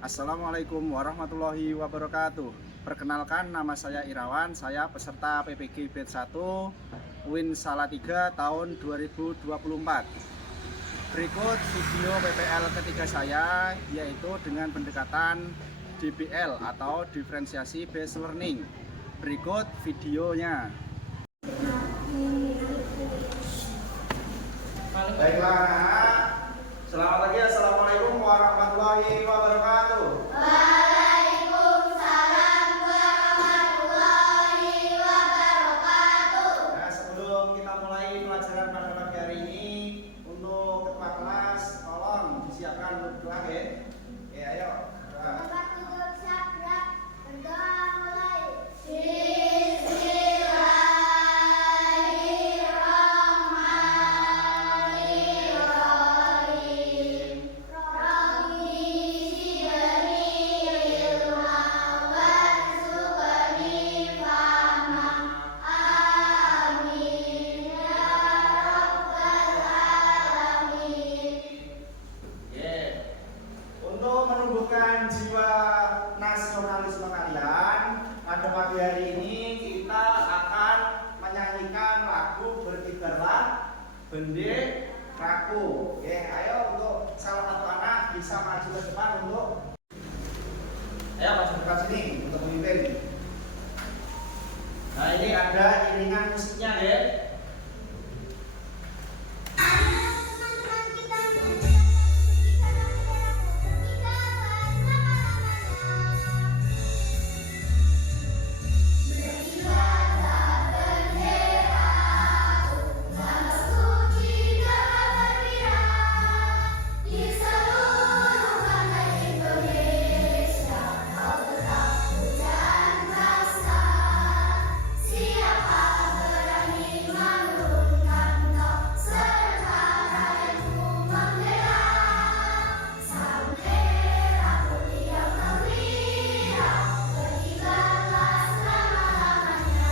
Assalamualaikum warahmatullahi wabarakatuh. Perkenalkan, nama saya Irawan, saya peserta PPG Batch 1 Win Salatiga tahun 2024. Berikut video PPL ketiga saya, yaitu dengan pendekatan DBL atau Diferensiasi Based Learning. Berikut videonya. Baiklah anak, selamat pagi. Assalamualaikum warahmatullahi wabarakatuh. Waalaikumsalam warahmatullahi wabarakatuh. Nah, sebelum kita mulai pelajaran pada pagi hari ini, untuk ketua kelas tolong disiapkan untuk doa ya. Ya, ayo. Doa. Tempat duduk sabrang, berdoa mulai. Bismillahirrahmanirrahim. Rabbi zidni ilma warzuqni fahma. Amin ya rabbal alamin. Untuk menumbuhkan jiwa nasionalisme kalian, pada pagi hari ini kita akan menyanyikan lagu Berkibarlah Benderaku. Oke, ayo untuk salah satu anak bisa maju ke depan untuk maju ke depan sini untuk memimpin. Nah, ini ada iringan musiknya ya. Teman-teman kita berkibarlah benderaku, nama suci dalam berkibar di seluruh tanah Indonesia. Kau telah pujaan bangsa, siapa berani menurunkan kau serta rakyatmu membela. Sang merah putih yang gembira, berkibarlah selama-lamanya.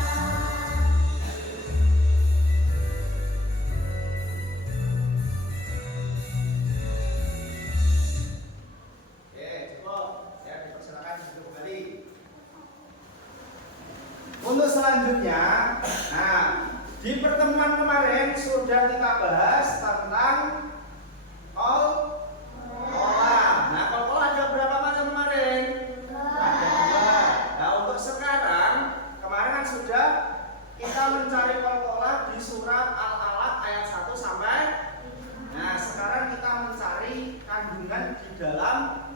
Oke, cukup. Ya, dipersilakan duduk kembali. Untuk selanjutnya, nah, di pertemuan kemarin sudah kita bahas tentang kol-kolah. Nah, kol-kolah ada berapa macam kemarin? Ada dua. Nah, untuk sekarang, kemarin kan sudah kita mencari kol-kolah di surat Al-Alaq ayat 1 sampai. Nah, sekarang kita mencari kandungan di dalam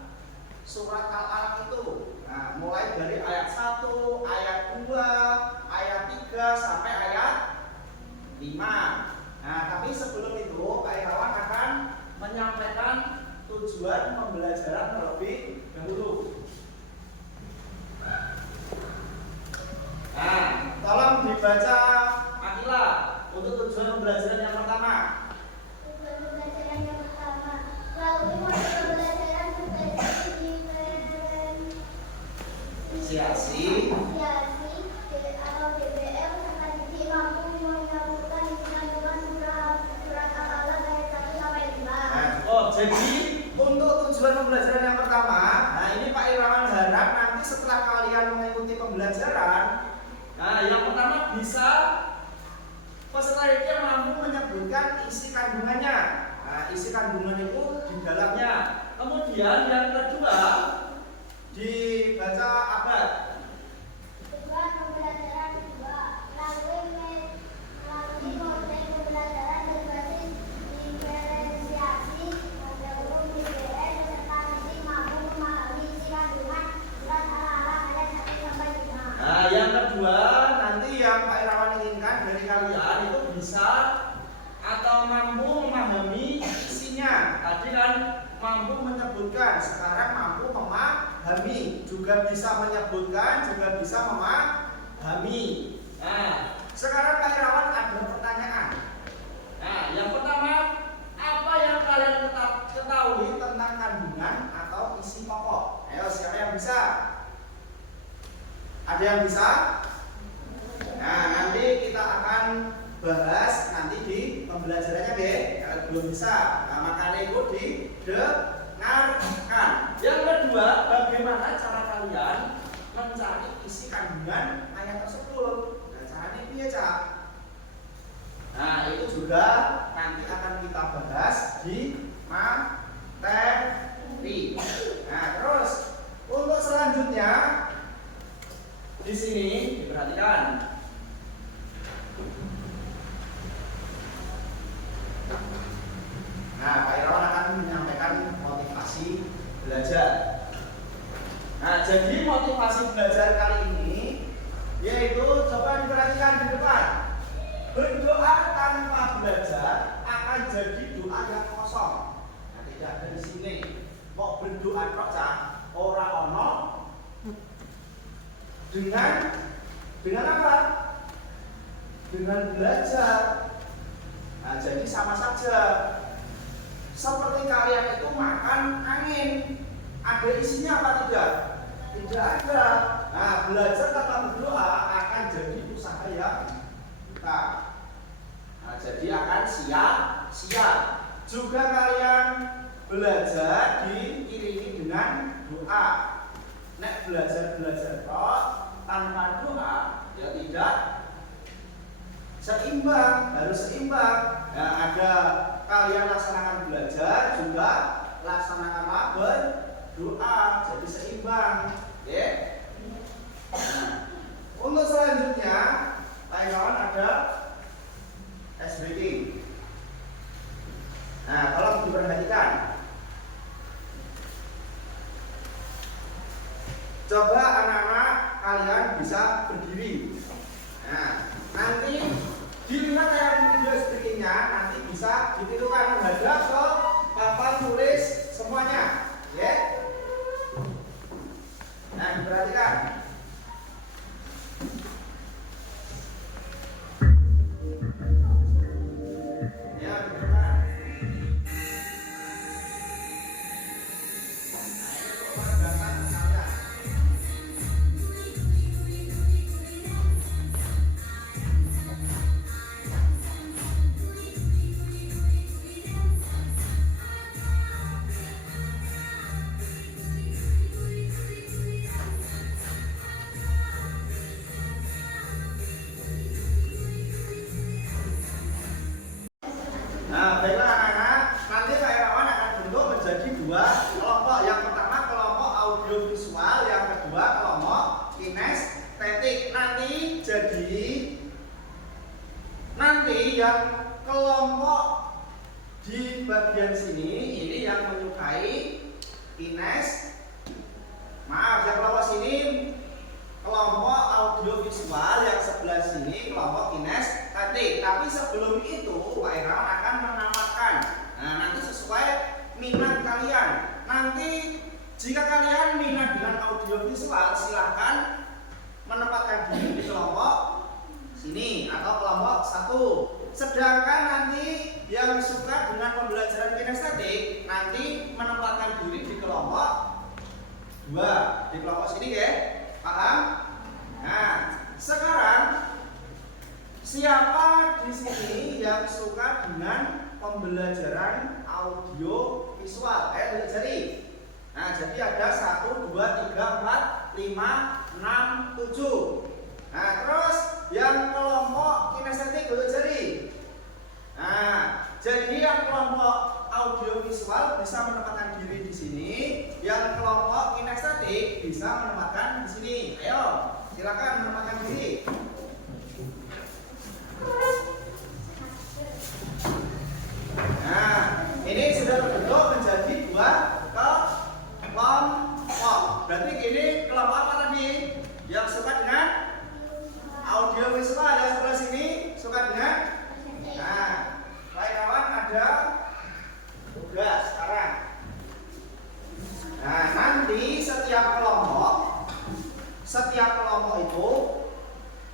surat Al-Alaq itu. Nah, mulai dari ayat 1, ayat 2, ayat 3 sampai ayat 5. Nah, tapi sebelum itu Pak Irawan akan menyampaikan tujuan pembelajaran terlebih dahulu. Nah, tolong dibaca Akila untuk tujuan pembelajaran yang pertama. Tujuan pembelajaran yang pertama, melalui modul pembelajaran berbasis Siasi atau DBL, peserta didik mampu menyambungkan isi kandungan surat Al-Alaq ayat 1 sampai 5. Jadi untuk tujuan pembelajaran yang pertama, nah ini Pak Irawan harap nanti setelah kalian mengikuti pembelajaran, nah yang pertama bisa peserta didik mampu menyebutkan isi kandungannya. Nah, isi kandungan itu di dalamnya. Kemudian yang kedua dibaca abad. Tujuan pembelajaran kedua, melalui modul pembelajaran berbasis diferensiasi pada umum DBL, peserta didik mampu memahami isi kandungan surat Al-Alaq ayat 1 sampai 5. Nah, yang kedua nanti yang Pak Irawan inginkan dari kalian itu bisa atau mampu memahami isinya. Tadi kan mampu menyebutkan, sekarang mampu memahami, juga bisa menyebutkan, juga bisa memahami. Nah, sekarang Pak Irawan ada pertanyaan. Nah, yang pertama, apa yang kalian ketahui tentang kandungan atau isi pokok? Ayo, siapa yang bisa? Ada yang bisa? Nah, nanti kita akan bahas nanti di pembelajarannya deh. Kalau belum bisa, nah, makanya itu didengarkan. Yang kedua kedua, bagaimana cara kalian mencari isi kandungan ayat tersebut? Nah, caranya piye, Cak? Nah, itu juga nanti akan kita bahas di materi. Nah, terus untuk selanjutnya di sini diperhatikan. Nah, Pak Irawan akan menyampaikan motivasi belajar. Nah, jadi motivasi belajar kali ini yaitu coba diperhatikan di depan. Berdoa tanpa belajar akan jadi doa yang kosong. Nah, tidak ada di sini. Mau berdoa kok, Cak? Ora ono dengan apa? Dengan belajar. Nah, jadi sama saja. Seperti kalian itu makan angin, ada isinya apa tidak? Tidak ada. Nah, belajar tanpa berdoa akan jadi usaha yang buta. Nah, jadi akan sia-sia. Juga kalian belajar diiringi dengan doa. Nek belajar kok tanpa doa ya tidak seimbang, harus seimbang. Nah, ada kalian laksanakan belajar juga laksanakanlah berdoa, jadi seimbang, ya. Nah, untuk selanjutnya, kawan ada ice breaking. Nah, tolong diperhatikan. Coba anak-anak kalian bisa berdiri. Nah, nanti dilihat kayak video speakingnya, nanti bisa ditirukan menghadap ke papan tulis semuanya, ya. Nah, diperhatikan. Ya, diperhatikan. Nah, baiklah anak-anak, nanti Pak Irawan akan bentuk menjadi dua kelompok. Yang pertama kelompok audiovisual, yang kedua kelompok kinestetik. Nanti yang kelompok di bagian sini ini yang menyukai yang kelompok sini kelompok audiovisual, yang sebelah sini kelompok kinestetik. Tapi sebelum itu Pak Irawan akan menamakan. Nah, nanti sesuai minat kalian. Nanti jika kalian minat dengan audiovisual, silahkan menempatkan diri di kelompok sini atau kelompok 1. Sedangkan nanti yang suka dengan pembelajaran kinestetik nanti menempatkan diri di kelompok 2. Di kelompok sini, ya. Paham? Nah, sekarang siapa di sini yang suka dengan pembelajaran audio visual? Lihat jari. Nah, jadi ada 1, 2, 3, 4, 5, 6, 7. Nah, terus yang kelompok kinestetik lihat jari. Nah, jadi yang kelompok audiovisual bisa menempatkan diri di sini, yang kelompok kinestetik bisa menempatkan di sini. Ayo, silakan menempatkan diri. Nah, ini sudah terbentuk menjadi dua kelompok. Berarti ini kelompok apa tadi? Yang suka dengan audiovisual, yang sebelah sini suka dengan. Nah, baik kawan, ada tugas sekarang. Nah, nanti setiap kelompok itu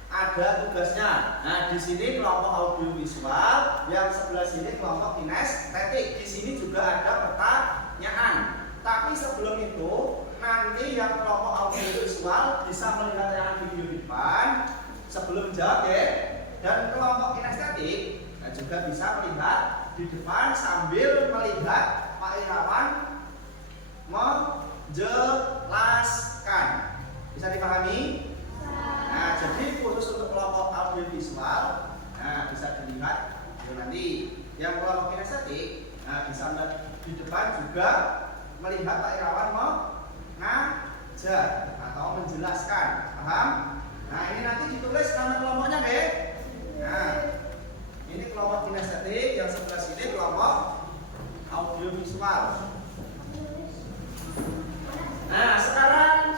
ada tugasnya. Nah, di sini kelompok audiovisual, yang sebelah sini kelompok kinestetik. Di sini juga ada pertanyaan. Tapi sebelum itu, nanti yang kelompok audiovisual bisa melihat tayangan video di depan sebelum jawab, ya. Dan kelompok kinestetik juga bisa melihat di depan sambil melihat Pak Irawan menjawab. Bisa dipahami? Nah, jadi khusus untuk kelompok audiovisual, nah bisa dilihat nanti. Yang kelompok kinestetik, nah bisa di depan juga melihat Pak Irawan mau ngajar atau menjelaskan, paham? Nah ini nanti ditulis nama kelompoknya, deh. Nah ini kelompok kinestetik, yang sebelah sini kelompok audiovisual. Nah sekarang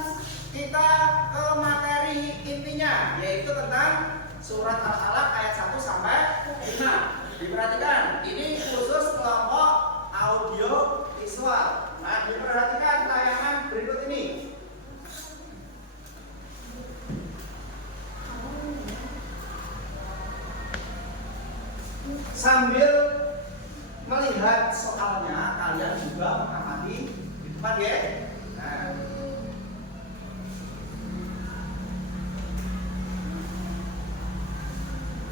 kita ke materi intinya, yaitu tentang surat Al-Alaq ayat 1 sampai 5. Diperhatikan, ini khusus kelompok audio visual. Nah, diperhatikan tayangan berikut ini. Sambil melihat soalnya, kalian juga mengamati di depan ya. Nah.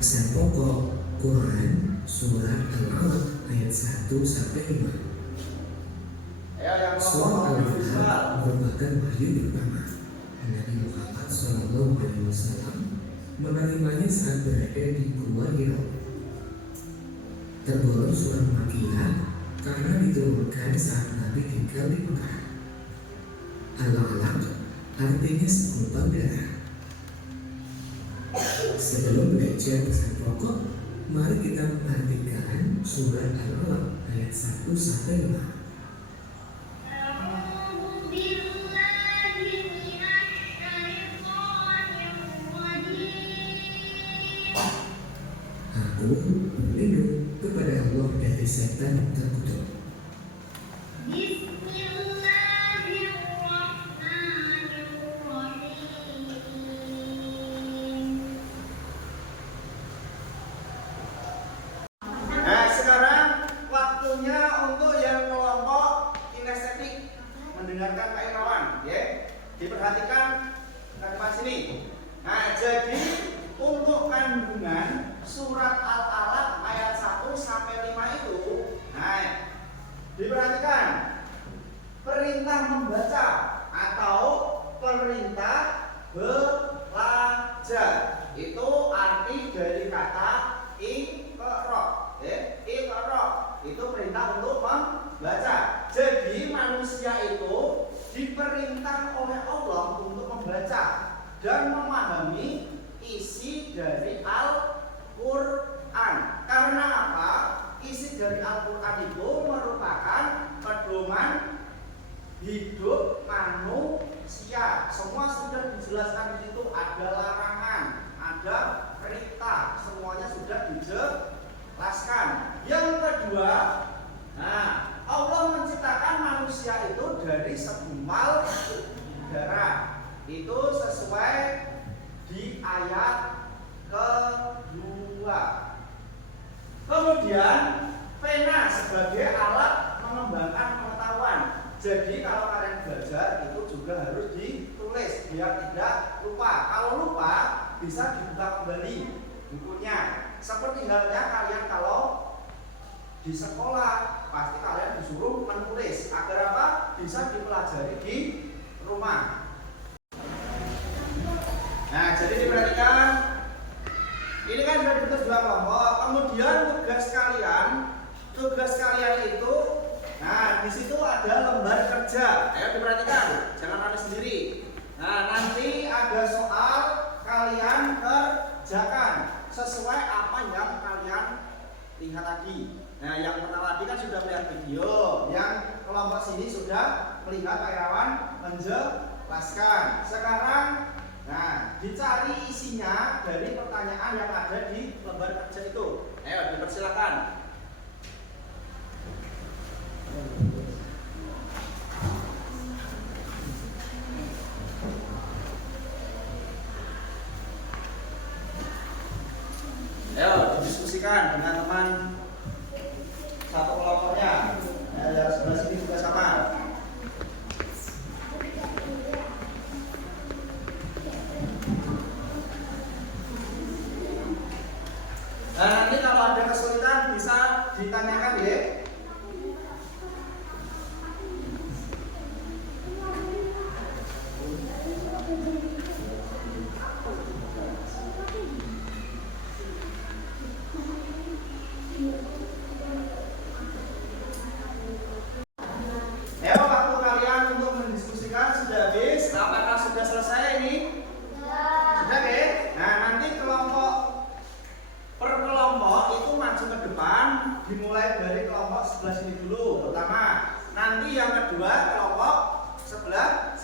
Pesan pokok Quran Surat Al-Alaq ayat 1 sampai 5. Surat Al-Alaq merupakan wahyu pertama. Nabi Muhammad SAW menerimanya saat berada di Gua Hira. Tergolong surat Makkiyah karena diturunkan saat Nabi tinggal di Mekah. Al-Alaq artinya segumpal darah. Sebelum belajar pesan pokok, mari kita memperhatikan surat Al-Alaq ayat 1 sampai 5. Aku berlindung kepada Allah dari setan yang terkutuk. Mendengarkan Pak Irawan, ya. Diperhatikan ke depan sini. Nah, jadi untuk kandungan surat Al-Alaq ayat 1 sampai 5 itu, nah, diperhatikan perintah membaca atau perintah belajar. Itu arti dari kata Iqra, ya. Iqra itu perintah untuk membaca. Jadi manusia itu diperintah oleh Allah untuk membaca dan memahami isi dari Al-Quran. Karena apa? Isi dari Al-Quran itu merupakan pedoman hidup manusia. Semua sudah dijelaskan di situ. Ada larangan, ada perintah, semuanya sudah dijelaskan. Yang kedua, nah, Allah menciptakan manusia itu dari segumpal darah. Itu sesuai di ayat kedua. Kemudian pena sebagai alat mengembangkan pengetahuan. Jadi kalau kalian belajar itu juga harus ditulis biar tidak lupa. Kalau lupa bisa dibuka kembali bukunya. Seperti halnya kalian kalau di sekolah pasti kalian disuruh menulis agar apa? Bisa dipelajari di rumah. Nah, jadi diperhatikan ini kan sudah dibentuk dua kelompok. Kemudian tugas kalian itu, nah di situ ada lembar kerja. Ayo diperhatikan, jangan rame sendiri. Nah, nanti ada soal kalian kerjakan sesuai apa yang kalian lihat tadi. Nah, yang pertama tadi kan sudah melihat video, yang kelompok sini sudah melihat Pak Irawan menjelaskan. Sekarang, nah, dicari isinya dari pertanyaan yang ada di lembar kerja itu. Ayo, dipersilakan. Ayo, didiskusikan dengan teman satu kelompoknya. Yang sebelah sini juga sama. Nah, nanti kalau ada kesulitan bisa ditanyakan ya.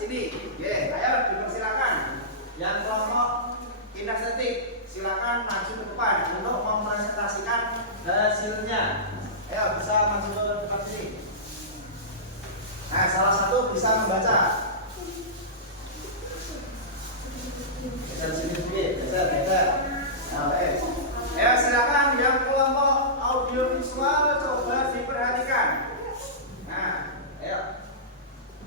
sini. Oke, ayo dipersilakan. Yang kelompok kinestetik, silakan maju ke depan untuk mempresentasikan hasilnya. Ayo bisa maju ke depan sini. Nah, salah satu bisa membaca. Geser sini sedikit, geser. Oke. Ya, silakan yang kelompok audiovisual coba diperhatikan. Nah, ayo.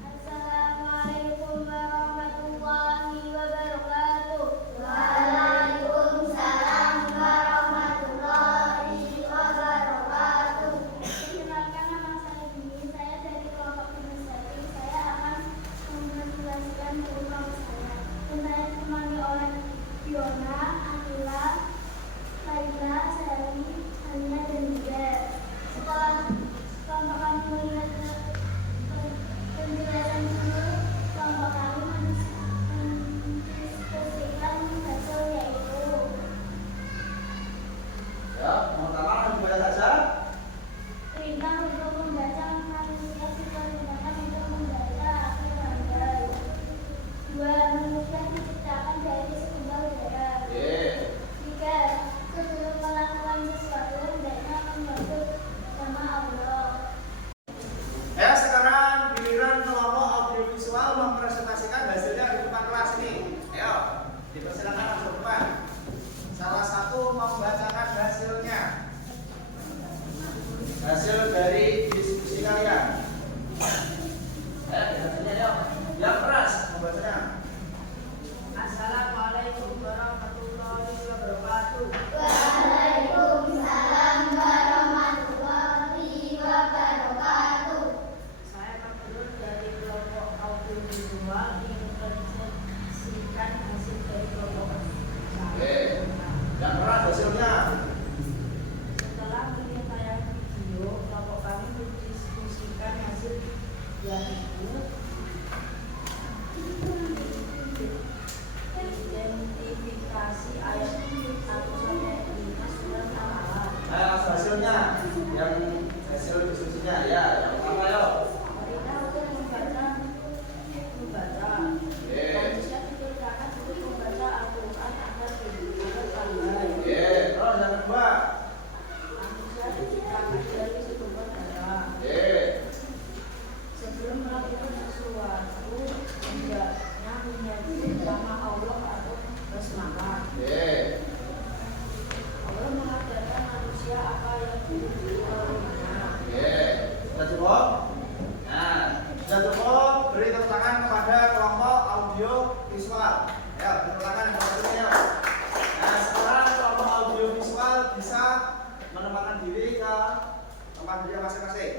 Assalamualaikum warahmatullahi wabarakatuh. Waalaikumsalam warahmatullahi wabarakatuh. Perkenalkan, nama saya Dini. Saya dari kelompok kinestetik. Saya akan menjelaskan program saya. Dan saya ditemani oleh Fiona, Anila, Laila, Sari, Hania, dan Judet. Setelah kelompok kami melihat penjelasan dulu, kelompok kami mendiskusikan hasil yaitu Ya, yang pertama akan dibaca saja. perintah untuk membaca. Manusia diperintahkan untuk membaca akhir handai. 2. Manusia diciptakan dari segumpal darah. 3. Sebelum melakukan sesuatu hendaknya menyebut nama Allah. Ya, sekarang giliran kelompok audiovisual mempresentasikan hasilnya di depan kelas ini. Ayo, dipersilakan masuk depan. Salah satu membacakan hasilnya. Hasil dari diskusi kalian. Hasilnya yuk. Yang keras membacanya. Assalamualaikum warahmatullahi wabarakatuh. Waalaikumsalam warahmatullahi wabarakatuh. Saya Abdul dari kelompok audiovisual yang mempresentasikan hasil dari kelompok saya. Yang keras hasilnya. Setelah melihat tayangan video, kelompok kami mendiskusikan hasil yaitu identifikasi ayat 1 sampai 5 surat Al-Alaq. Hasilnya. Yang hasil diskusinya ya. Yang pertama yuk. Perintah untuk membaca. Manusia diperintahkan untuk membaca Al-Quran agar pandai. Terus yang kedua. Manusia diciptakan dari segumpal darah. Sebelum melakukan sesuatu, hendaknya menyebut nama Allah atau basmalah. Allah mengajarkan manusia apa yang diketahuinya. Sudah cukup? Nah, sudah cukup. Beri tepuk tangan kepada kelompok audio visual. Ya, tepuk tangan yang berhasil ya. Nah, sekarang kelompok audio visual bisa menempatkan diri ke tempat dia masing-masing.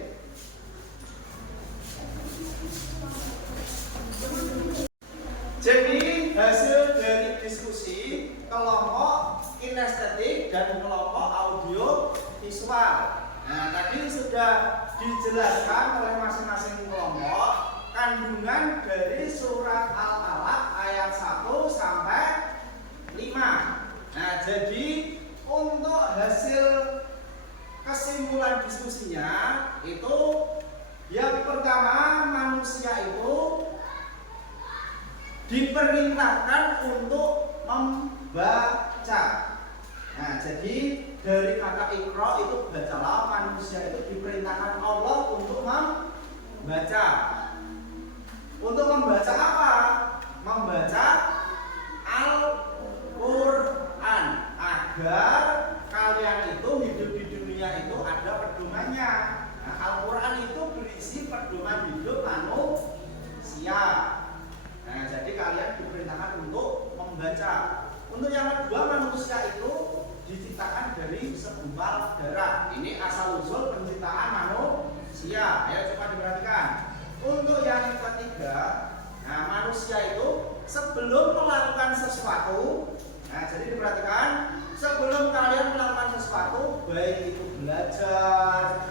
Jadi hasil dari diskusi kelompok kinestetik dan kelompok audio visual. Nah, tadi sudah dijelaskan oleh masing-masing kelompok kandungan dari surat Al-Alaq ayat 1 sampai 5. Nah, jadi untuk hasil kesimpulan diskusinya itu yang pertama, manusia itu diperintahkan untuk membaca. Nah, jadi dari kata Iqra itu bacalah, manusia itu diperintahkan Allah untuk membaca. Untuk membaca apa? Membaca Al-Quran agar kalian itu hidup di dunia itu ada pedomannya. Nah, Al-Quran itu berisi pedoman hidup manusia. Nah, jadi kalian diperintahkan untuk membaca. Untuk yang kedua, manusia itu diciptakan dari segumpal darah. Ini asal usul penciptaan manusia. Ayo coba diperhatikan. Untuk yang ketiga, nah manusia itu sebelum melakukan sesuatu, nah jadi diperhatikan, sebelum kalian melakukan sesuatu, baik itu belajar,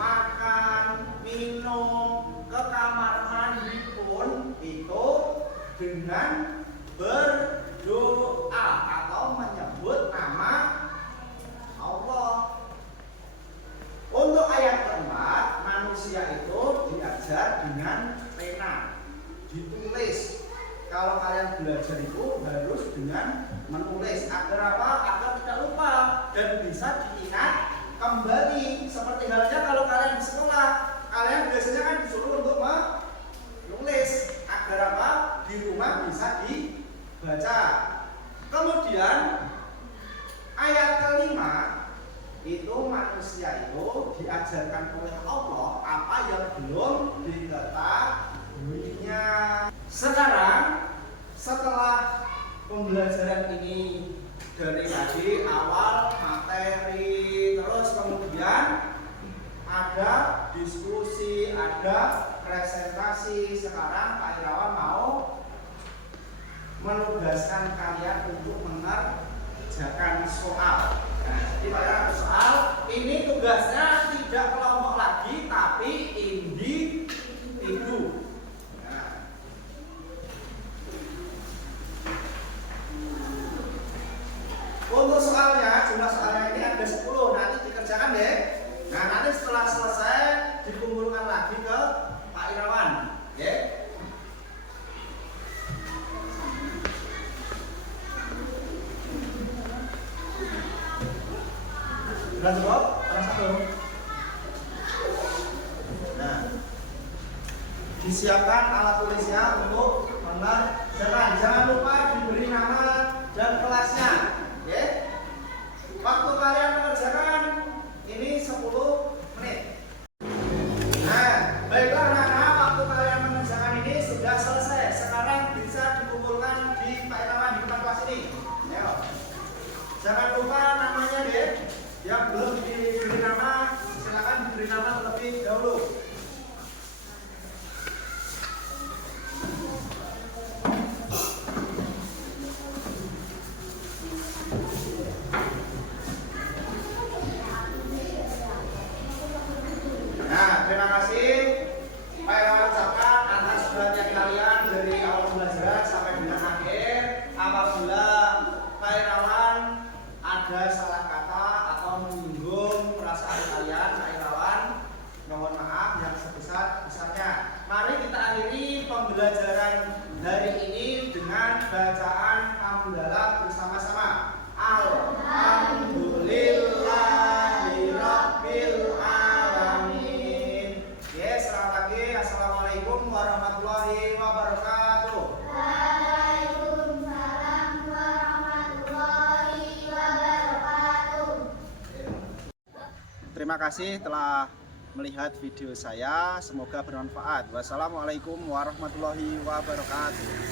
makan, minum, ke kamar mandi pun itu dengan berdoa atau menyebut nama Allah. Untuk ayat keempat, manusia itu diajar dengan pena, ditulis tulis. Kalau kalian belajar itu harus dengan menulis. Agar apa? Agar tidak lupa dan bisa diingat kembali. Seperti halnya kalau kalian di sekolah, kalian biasanya kan disuruh untuk menulis. Agar apa? Di rumah bisa dibaca. Kemudian ayat kelima itu manusia itu diajarkan oleh Allah apa yang belum diketahuinya. Sekarang setelah pembelajaran ini dari tadi awal materi, terus kemudian ada diskusi, ada presentasi. Sekarang Pak Irawan mau menugaskan kalian untuk mengerjakan soal. Nah, jadi Pak Irawan soal ini tugasnya tidak kelompok lagi tapi individu. Untuk soalnya, jumlah soalnya ini ada 10, nanti dikerjakan deh. Nah, nanti setelah selesai dikumpulkan lagi ke Pak Irawan, ya. Sudah cukup? Terus satu. Nah, disiapkan alat tulisnya untuk mengerjakan. Jangan lupa diberi nama dan kelasnya. Ya. Waktu kalian mengerjakan ini 10 menit. Nah, baiklah anak-anak, waktu kalian mengerjakan ini sudah selesai. Sekarang bisa dikumpulkan di Pak Irawan di depan kelas ini. Ayo. Jangan lupa namanya deh. Yang belum diberi nama, silakan diberi nama terlebih dahulu. Terima kasih Pak Irawan ucapkan atas perhatian kalian dari awal pembelajaran sampai dengan akhir. Apabila Pak Irawan ada salah kata atau menyinggung perasaan kalian, Pak Irawan mohon maaf yang sebesar-besarnya. Mari kita akhiri pembelajaran hari ini dengan bacaan hamdalah bersama-sama. Alhamdulillahirabbil alamin. Assalamualaikum warahmatullahi wabarakatuh. Waalaikumsalam warahmatullahi wabarakatuh. Terima kasih telah melihat video saya. Semoga bermanfaat. Wassalamualaikum warahmatullahi wabarakatuh.